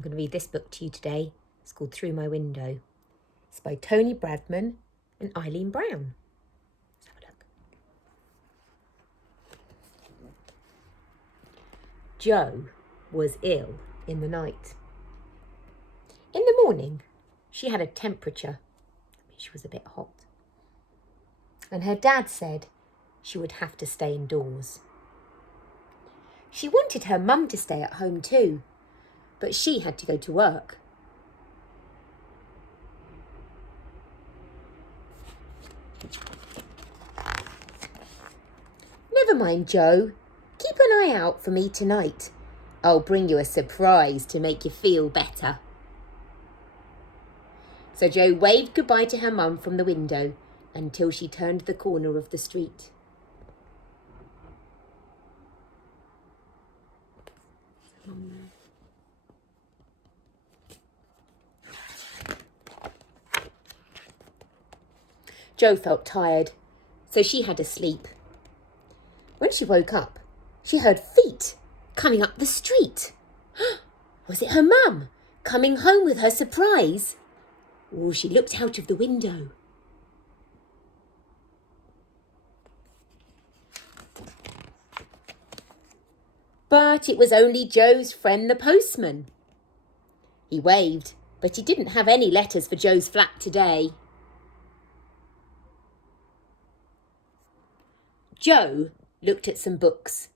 I'm going to read this book to you today. It's called Through My Window. It's by Tony Bradman and Eileen Brown. Let's have a look. Jo was ill in the night. In the morning, she had a temperature. She was a bit hot. And her dad said she would have to stay indoors. She wanted her mum to stay at home too, but she had to go to work. Never mind, Jo. Keep an eye out for me tonight. I'll bring you a surprise to make you feel better. So Jo waved goodbye to her mum from the window until she turned the corner of the street. Jo felt tired, so she had to sleep. When she woke up, she heard feet coming up the street. Was it her mum coming home with her surprise? Oh, she looked out of the window. But it was only Jo's friend, the postman. He waved, but he didn't have any letters for Jo's flat today. Jo looked at some books.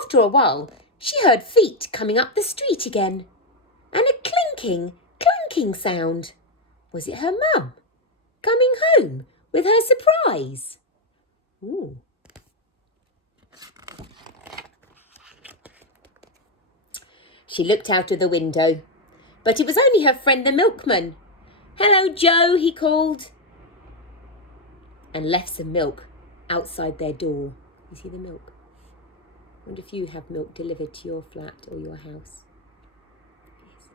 After a while, she heard feet coming up the street again, and a clinking sound. Was it her mum coming home with her surprise? Ooh. She looked out of the window, but it was only her friend the milkman. "Hello, Jo," he called, and left some milk outside their door. You see the milk? I wonder if you have milk delivered to your flat or your house. Yes.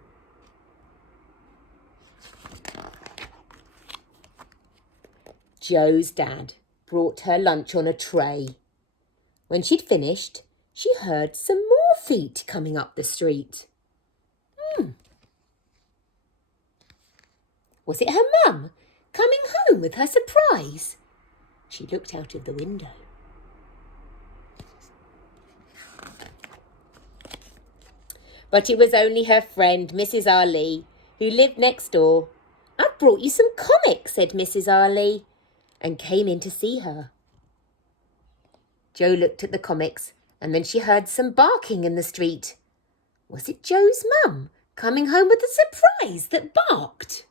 Jo's dad brought her lunch on a tray. When she'd finished, she heard some more feet coming up the street. Was it her mum coming home with her surprise? She looked out of the window. But it was only her friend, Mrs. Ali, who lived next door. "I've brought you some comics," said Mrs. Ali, and came in to see her. Jo looked at the comics, and then she heard some barking in the street. Was it Jo's mum coming home with a surprise that barked?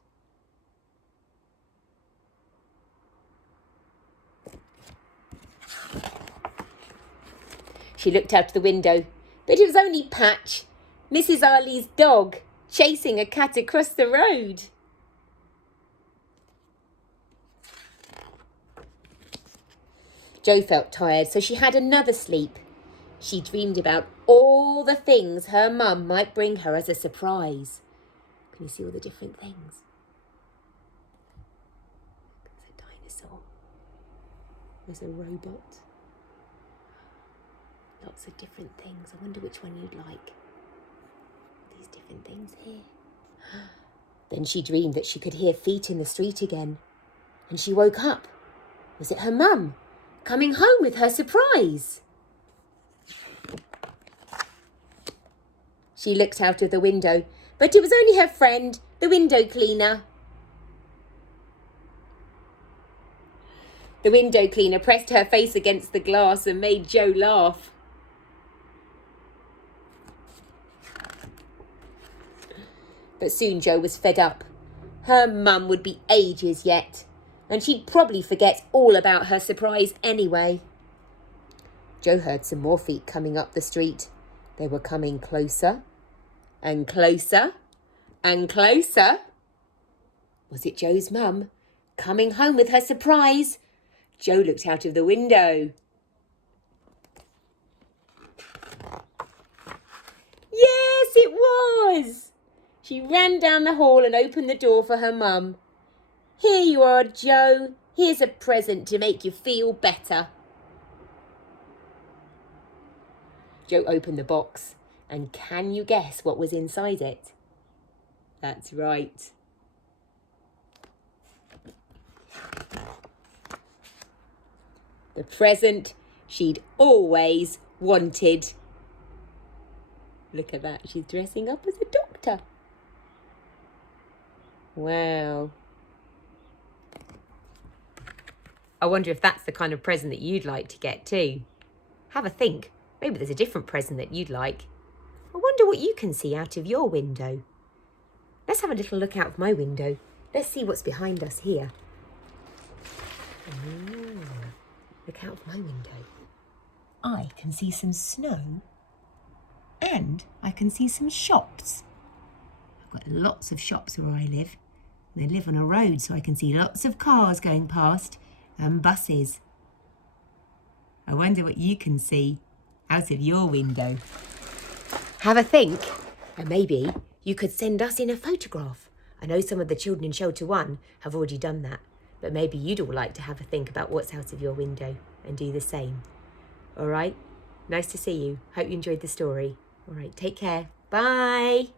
She looked out the window, but it was only Patch, Mrs. Ali's dog, chasing a cat across the road. Jo felt tired, so she had another sleep. She dreamed about all the things her mum might bring her as a surprise. Can you see all the different things? There's a dinosaur. There's a robot. Lots of different things. I wonder which one you'd like. These different things here. Then she dreamed that she could hear feet in the street again. And she woke up. Was it her mum coming home with her surprise? She looked out of the window, but it was only her friend, the window cleaner. The window cleaner pressed her face against the glass and made Jo laugh. But soon Jo was fed up. Her mum would be ages yet, and she'd probably forget all about her surprise anyway. Jo heard some more feet coming up the street. They were coming closer and closer and closer. Was it Jo's mum coming home with her surprise? Jo looked out of the window. Yes, it was! She ran down the hall and opened the door for her mum. "Here you are, Jo. Here's a present to make you feel better." Jo opened the box, and can you guess what was inside it? That's right. The present she'd always wanted. Look at that, she's dressing up as a doctor. Wow. I wonder if that's the kind of present that you'd like to get too. Have a think. Maybe there's a different present that you'd like. I wonder what you can see out of your window. Let's have a little look out of my window. Let's see what's behind us here. Ooh, look out of my window. I can see some snow and I can see some shops. I've got lots of shops where I live. They live on a road, so I can see lots of cars going past and buses. I wonder what you can see out of your window. Have a think, and maybe you could send us in a photograph. I know some of the children in Shelter 1 have already done that, but maybe you'd all like to have a think about what's out of your window and do the same. All right? Nice to see you. Hope you enjoyed the story. All right, take care. Bye.